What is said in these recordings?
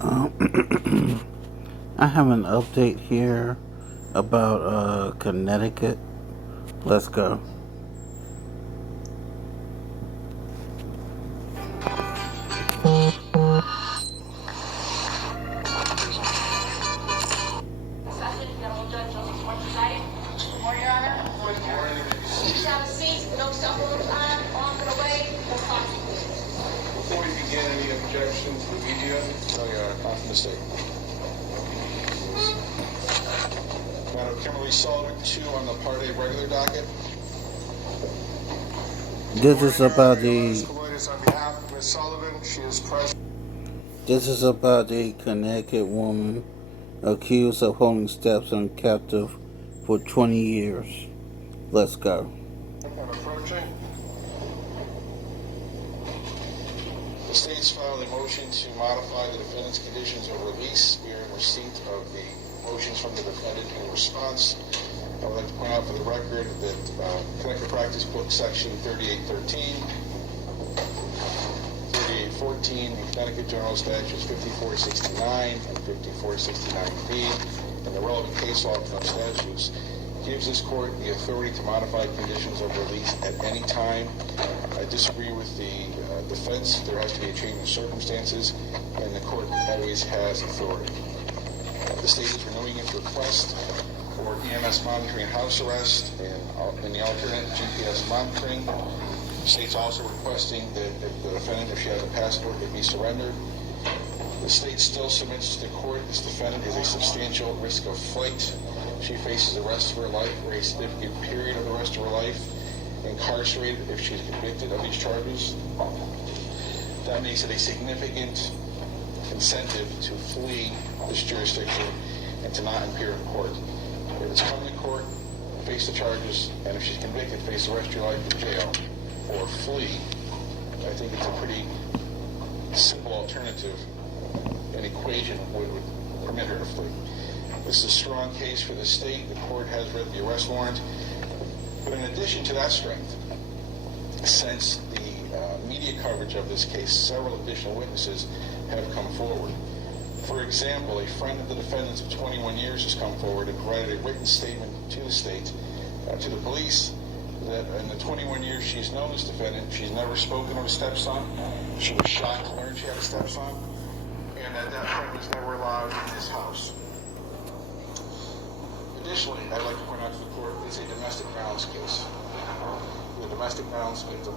I have an update here about Connecticut. Let's go. Please have a seat. No cell phones on and away. No talking. Before we begin, any objections to the media? No, Your Honor, not from the state. Madam Kimberly Sullivan, 2 on the Part A regular docket. This is about Your the Honor, is on behalf of Ms. Sullivan. She is present. this is about the Connecticut woman accused of holding stepson captive for 20 years. Let's go. And approaching. The state's filed a motion to modify the defendant's conditions of release. We are in receipt of the motions from the defendant in response. I would like to point out for the record that Connecticut Practice Book Section 3813, 3814, the Connecticut General Statutes 5469 and 5469B, and the relevant case law from those statutes gives this court the authority to modify conditions of release at any time. I disagree with the defense. There has to be a change in circumstances, and the court always has authority. The state is renewing its request for EMS monitoring and house arrest, and in the alternate GPS monitoring. The state's also requesting that if the defendant, if she has a passport, it be surrendered. The state still submits to the court this defendant is a substantial risk of flight. She faces the rest of her life, or a significant period of the rest of her life, incarcerated if she is convicted of these charges. That makes it a significant incentive to flee this jurisdiction and to not appear in court. If it's come to court, face the charges, and if she's convicted, face the rest of your life in jail or flee, I think it's a pretty simple alternative. An equation would permit her to flee. This is a strong case for the state. The court has read the arrest warrant. But in addition to that strength, since the media coverage of this case, several additional witnesses have come forward. For example, a friend of the defendant's of 21 years has come forward and provided a written statement to the state, to the police, that in the 21 years she's known this defendant, she's never spoken of a stepson. She was shocked to learn she had a stepson, and that friend was never allowed in this house. Additionally, I'd like to point out to the court it's a domestic violence case. The domestic violence victim,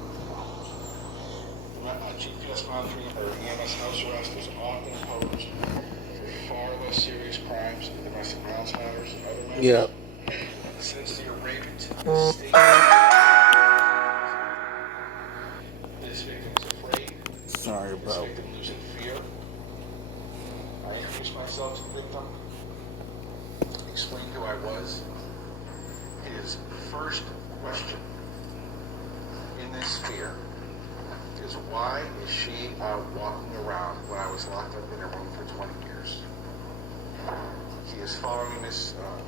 GPS monitoring or EMS house arrest is often imposed for far less serious crimes than domestic violence matters and other matters. Yep. Since the arraignment, this victim is afraid. Sorry, This bro. victim lives in fear. I introduced myself to the victim, explained who I was. His first question in this fear is, why is she out walking around when I was locked up in a room for 20 years? He is following this on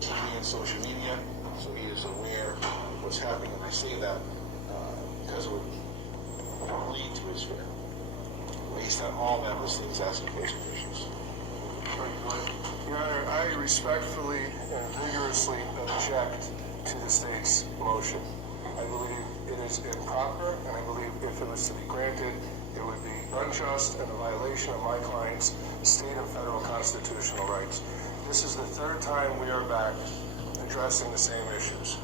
TV and social media, so he is aware of what's happening, and I say that because it would lead to his fear. Based on all that, this thing's asking basic issues. Your Honor, I respectfully and vigorously object to the state's motion. I believe it is improper, and I believe if it was to be granted, it would be unjust and a violation of my client's state and federal constitutional rights. This is the third time we are back addressing the same issues.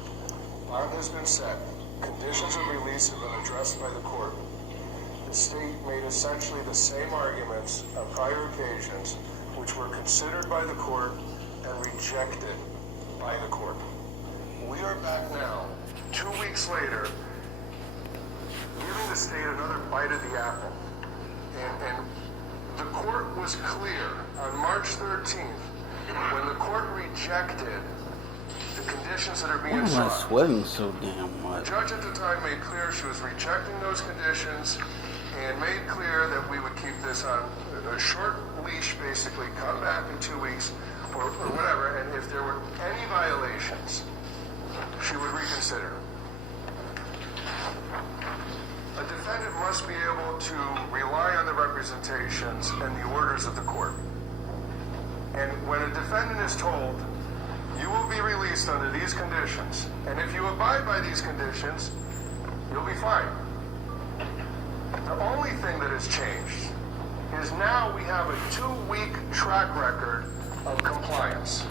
Bond has been set. Conditions of release have been addressed by the court. The state made essentially the same arguments on prior occasions, which were considered by the court and rejected by the court. We are back now, 2 weeks later, giving the state another bite of the apple. And the court was clear on March 13th, when the court rejected the conditions that are Why being am I sought. sweating so damn The much? judge at the time made clear she was rejecting those conditions and made clear that we would keep this on a short leash, basically, come back in 2 weeks or whatever, and if there were any violations, she would reconsider. A defendant must be able to rely on the representation representations and the orders of the court. And when a defendant is told, you will be released under these conditions, and if you abide by these conditions, you'll be fine. The only thing that has changed is now we have a 2-week track record of compliance.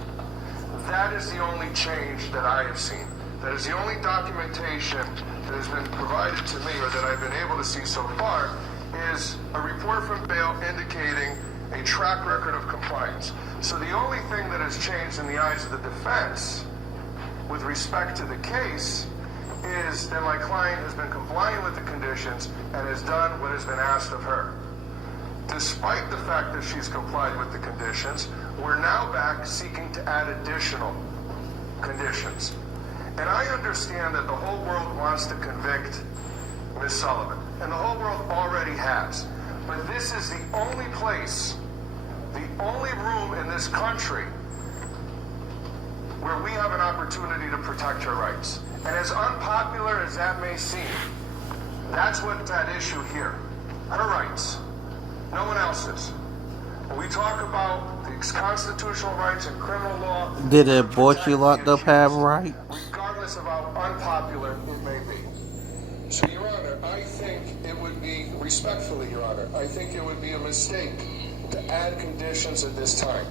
That is the only change that I have seen. That is the only documentation that has been provided to me, or that I've been able to see so far, is a report from bail indicating a track record of compliance. So the only thing that has changed in the eyes of the defense with respect to the case is that my client has been complying with the conditions and has done what has been asked of her. Despite the fact that she's complied with the conditions, we're now back seeking to add additional conditions. And I understand that the whole world wants to convict Ms. Sullivan, and the whole world already has. But this is the only place, the only room in this country where we have an opportunity to protect her rights. And as unpopular as that may seem, that's what's at issue here. Her rights. No one else's. When we talk about the constitutional rights and criminal law, Did a boy she locked up have rights? regardless of how unpopular it may be. So, Your Honor, I think it would be, respectfully, Your Honor, I think it would be a mistake to add conditions at this time.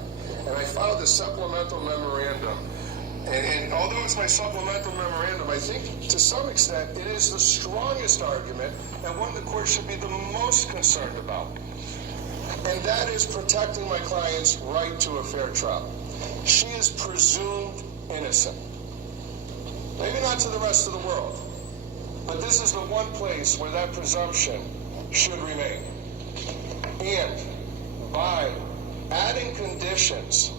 And I filed a supplemental memorandum. And although it's my supplemental memorandum, I think to some extent it is the strongest argument and one the court should be the most concerned about. And that is protecting my client's right to a fair trial. She is presumed innocent. Maybe not to the rest of the world, but this is the one place where that presumption should remain. And by adding conditions,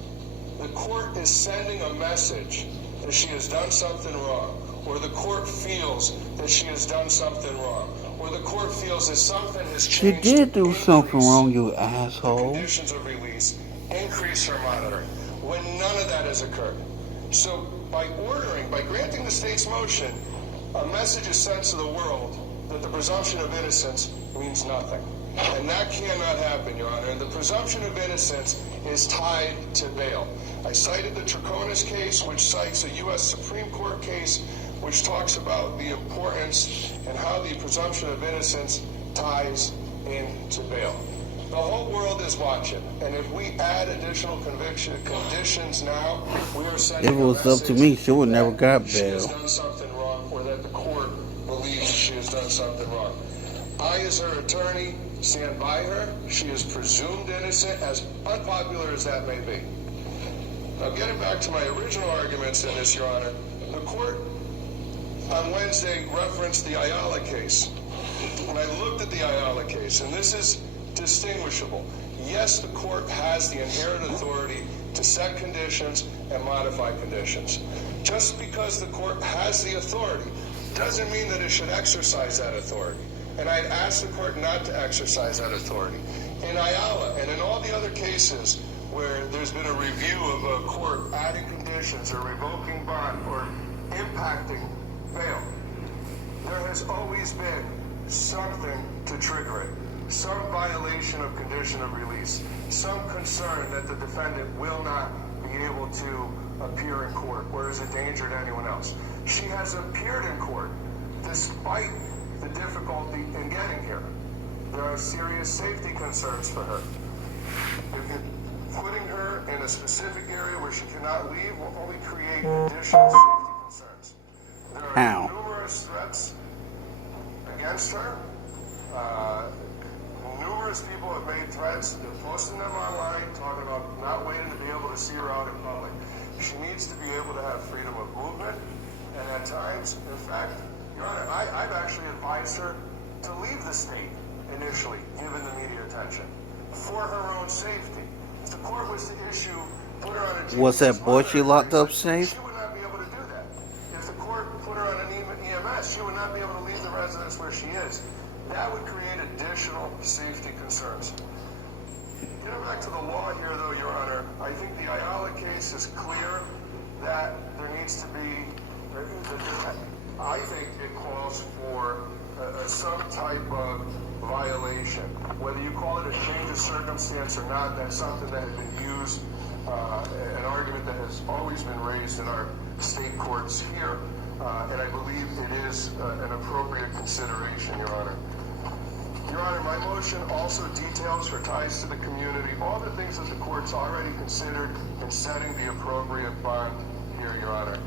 the court is sending a message that she has done something wrong, or the court feels that she has done something wrong, or the court feels that something has She changed. did do something wrong, you The asshole. conditions of release, increase her monitoring, when none of that has occurred. So by granting the state's motion, a message is sent to the world that the presumption of innocence means nothing. And that cannot happen, Your Honor. And the presumption of innocence is tied to bail. I cited the Troconis case, which cites a U.S. Supreme Court case, which talks about the importance and how the presumption of innocence ties into bail. The whole world is watching, and if we add additional conditions now, we are sending If it was up to me, she would never got she has bail. done something wrong, or that the court believes she has done something wrong. I, as her attorney, stand by her. She is presumed innocent, as unpopular as that may be. Now, getting back to my original arguments in this, Your Honor, the court on Wednesday referenced the Ayala case. And I looked at the Ayala case, and this is distinguishable. Yes, the court has the inherent authority to set conditions and modify conditions. Just because the court has the authority doesn't mean that it should exercise that authority. And I'd ask the court not to exercise that authority. In Ayala and in all the other cases where there's been a review of a court adding conditions or revoking bond or impacting bail, there has always been something to trigger it. Some violation of condition of release, some concern that the defendant will not be able to appear in court or is a danger to anyone else. She has appeared in court despite the difficulty in getting here. There are serious safety concerns for her. Putting her in a specific area where she cannot leave will only create additional safety concerns. There are numerous threats against her. Numerous people have made threats. They're posting them online, talking about not waiting to be able to see her out in public. She needs to be able to have freedom of movement, and at times, in fact, Your Honor, I've actually advised her to leave the state initially, given the media attention, for her own safety. If the court was to put her on a Was that boy she locked up safe? she would not be able to do that. If the court put her on an EMS, she would not be able to leave the residence where she is. That would create additional safety concerns. Getting back to the law here, though, Your Honor, I think the Ayala case is clear that there needs to be, I think it calls for some type of violation. Whether you call it a change of circumstance or not, that's something that has been used, an argument that has always been raised in our state courts here, and I believe it is an appropriate consideration, Your Honor. Your Honor, my motion also details for ties to the community all the things that the court's already considered in setting the appropriate bond here, Your Honor.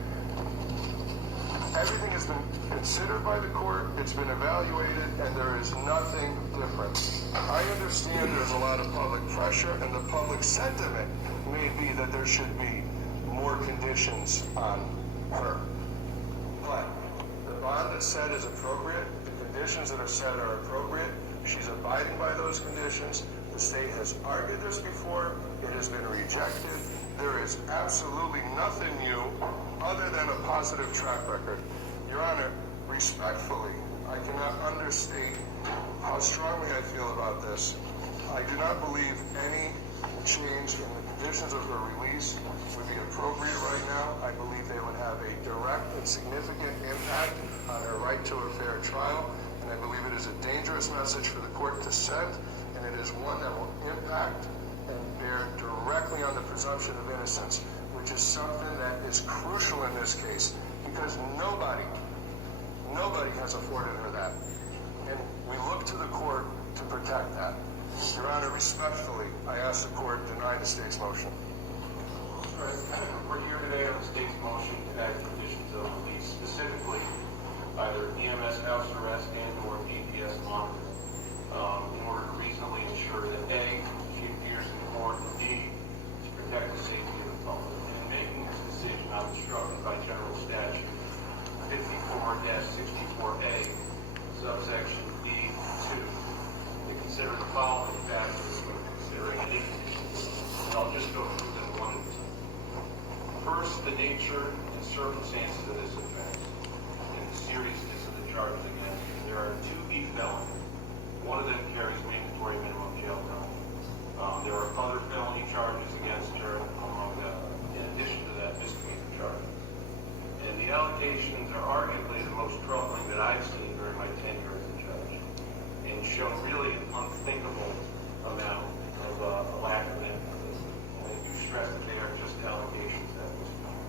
Everything has been considered by the court, it's been evaluated, and there is nothing different. I understand there's a lot of public pressure, and the public sentiment may be that there should be more conditions on her. But the bond that's set is appropriate, the conditions that are set are appropriate, she's abiding by those conditions, the state has argued this before, it has been rejected, there is absolutely nothing new other than a positive track record. Your Honor, respectfully, I cannot understate how strongly I feel about this. I do not believe any change in the conditions of her release would be appropriate right now. I believe they would have a direct and significant impact on her right to a fair trial, and I believe it is a dangerous message for the court to send, and it is one that will impact and bear directly on the presumption of innocence, which is something that is crucial in this case, because nobody has afforded her that. And we look to the court to protect that. Your Honor, respectfully, I ask the court to deny the state's motion. We're here today on the state's motion to add conditions of release, specifically either EMS house arrest and or GPS monitoring, in order to reasonably ensure that A, she appears in court, and B, to protect the safety of the public. And in making this decision, I'm instructed by General Statute 54-64A, subsection B2, to consider the following factors when considering any conditions. And I'll just go through them one at a time. First, the nature and circumstances of this offense and the seriousness of the charges against her. There are 2 B felonies. One of them carries mandatory minimum jail time. There are other felony charges against her, in addition to that misdemeanor charge. And the allegations are arguably the most troubling that I've seen during my tenure as a judge, and show really an unthinkable amount of a lack of empathy. And I do stress that they are just allegations at this time.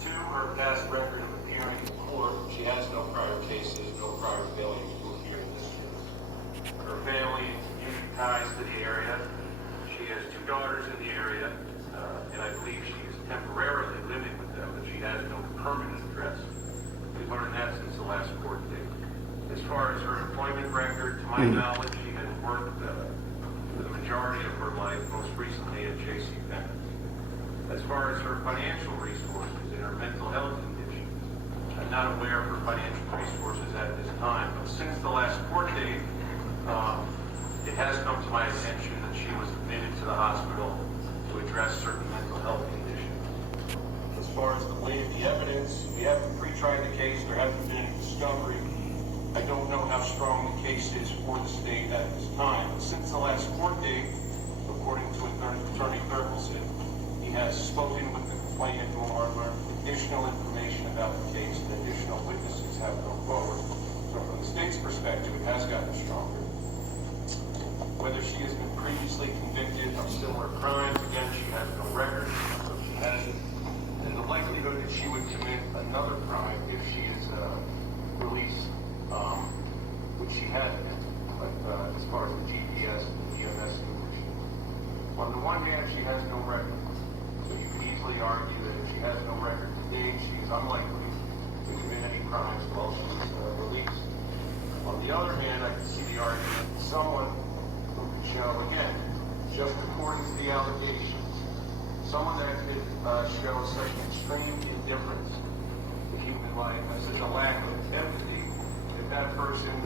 2, her past record of appearing in court. She has no prior cases, no prior failures to appear in this case. Her family and community ties to the area. She has 2 daughters in the area, and I believe she is temporarily living with them, but she has no permanent address. We learned that since the last court date. As far as her employment record, to my knowledge, she has worked for the majority of her life, most recently at J.C. Penney. As far as her financial resources and her mental health condition, I'm not aware of her financial resources at this time, but since the last court date, it has come to my attention that she was admitted to the hospital to address certain mental health conditions. As far as the weight of the evidence, we haven't pre-tried the case, there hasn't been any discovery. I don't know how strong the case is for the state at this time, but since the last court date, according to Attorney Thurkelson, he has spoken with the complainant who are learned additional information about the case and additional witnesses have come forward. So from the state's perspective, it has gotten stronger. Whether she has been previously convicted of similar crimes, again, she has no record, so she hasn't. And the likelihood that she would commit another crime if she is released, which she hasn't, but as far as the GPS and the EMS condition. On the one hand, she has no record, so you could easily argue that if she has no record to date, she is unlikely to commit any crimes while she is released. On the other hand, I can see the argument that someone who could show, again, just according to the allegations, someone that could show such extreme indifference to human life and such a lack of empathy, if that person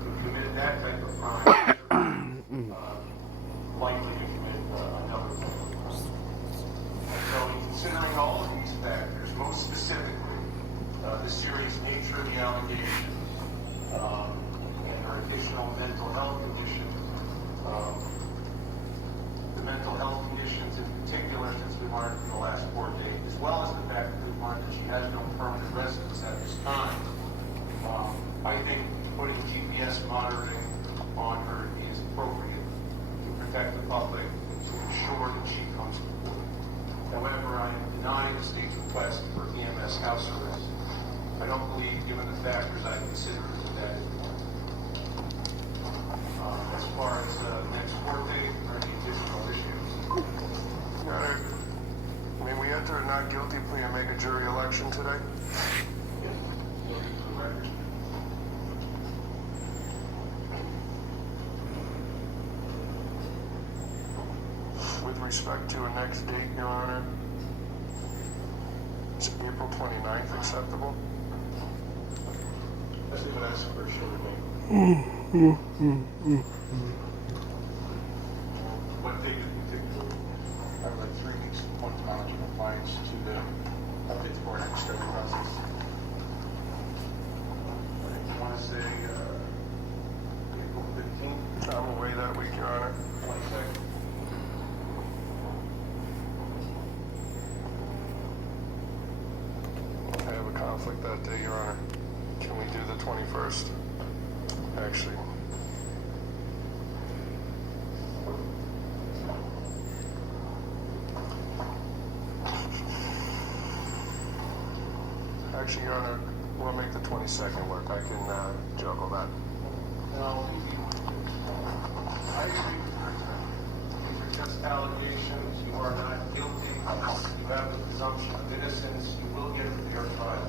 who committed that type of crime likely to commit another type of crime. So in considering all of these factors, most specifically the serious nature of the allegations and her additional mental health conditions, the mental health conditions in particular, since we learned from the last court date, as well as the fact that we learned that she has no permanent residence at this time, I think putting GPS monitoring on her is appropriate to protect the public and to ensure that she comes to court. However, I am denying the state's request for EMS house arrest. I don't believe, given the factors I consider, that is warranted. As far as next court date or any additional issues, Your Honor, may we enter a not guilty plea and make a jury election today? looking for the record. With respect to a next date, Your Honor, is April 29th acceptable? Let's leave it as for sure. What date in particular? I would like 3 weeks point to knowledge and compliance to the update the board and discovery process. You want to say April 15th, I'm away that week, Your Honor. 22nd? I have a conflict that day, Your Honor. Can we do the 21st? Actually, Your Honor, we'll make the 22nd work. I can juggle that. No, I agree with her. These are just allegations. You are not guilty. You have the presumption of innocence. You will get a fair trial.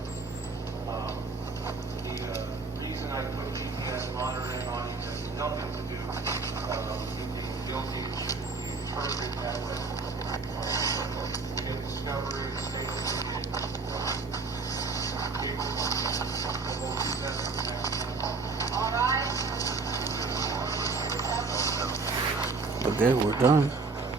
The reason I put GPS monitoring on you has nothing to do with you being guilty. It should be interpreted that way. We get discovery, the state All right. Okay, we're done.